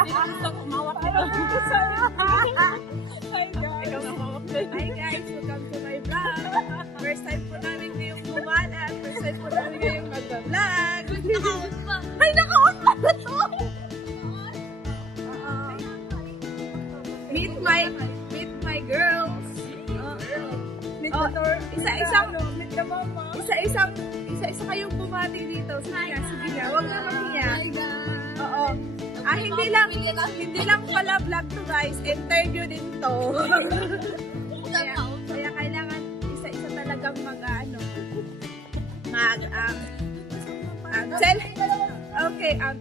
Gusto kumawak ito. Hi guys. Hi guys, welcome to my vlog. First time po namin ngayong bumalat. First time po namin ngayong mag-vlog. Ay, naka-on pa na to! Meet my girls. Isa-isa kayong bumati dito. Sige nga, huwag na mahiya. Oo. Hindi lang pala vlog to guys, interview din to. Kaya kailangan isa-isa talagang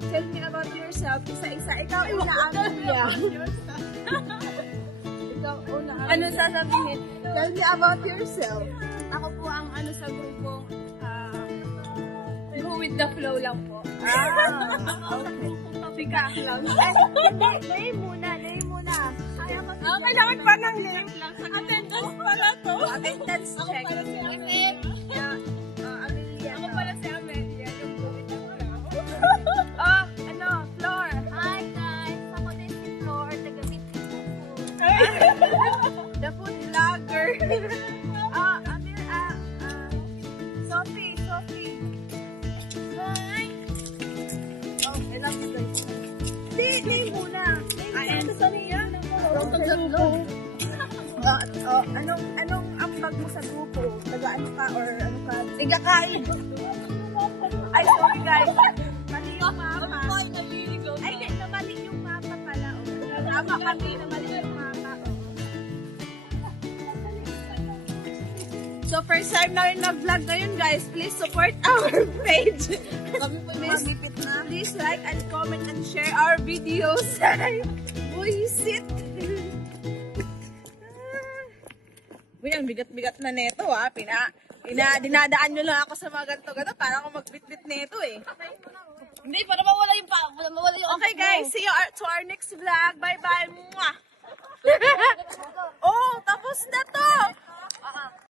tell me about yourself. Isa-isa, ikaw una, Amelia. Ikaw una. Ano sasabihin? Tell me about yourself. Ako po ang sa grupong go with the flow lang po. Okay. Pika lang. Name muna. Kailangan pa ng name lang. Attendance pala to. Attendance check. Amelia. Amelia. Ako pala si Amelia. Yung go with the flow. Floor. Hi guys! Ako din si Floor. Tagamit ko po. The food vlogger. Sophie. Hi! I love you guys. Name muna. Name sa niya. Anong ambag mo sa grupo? Taga-ano ka or ano ka? Tigakain. Ay, sorry guys. Mali yung mama. Ay, namali yung mama pala. Tama kami, namali yung mama. So, first time na rin na-vlog ngayon guys. Please support our page. Please like and comment and share our videos. Buisit. Uy, ang bigat-bigat na neto ha. Dinadaan nyo lang ako sa mga ganito-ganito. Parang ako magbit-bit neto eh. Hindi, para mawala yung Okay guys, see you to our next vlog. Bye-bye. Mwah! Oh, tapos na to!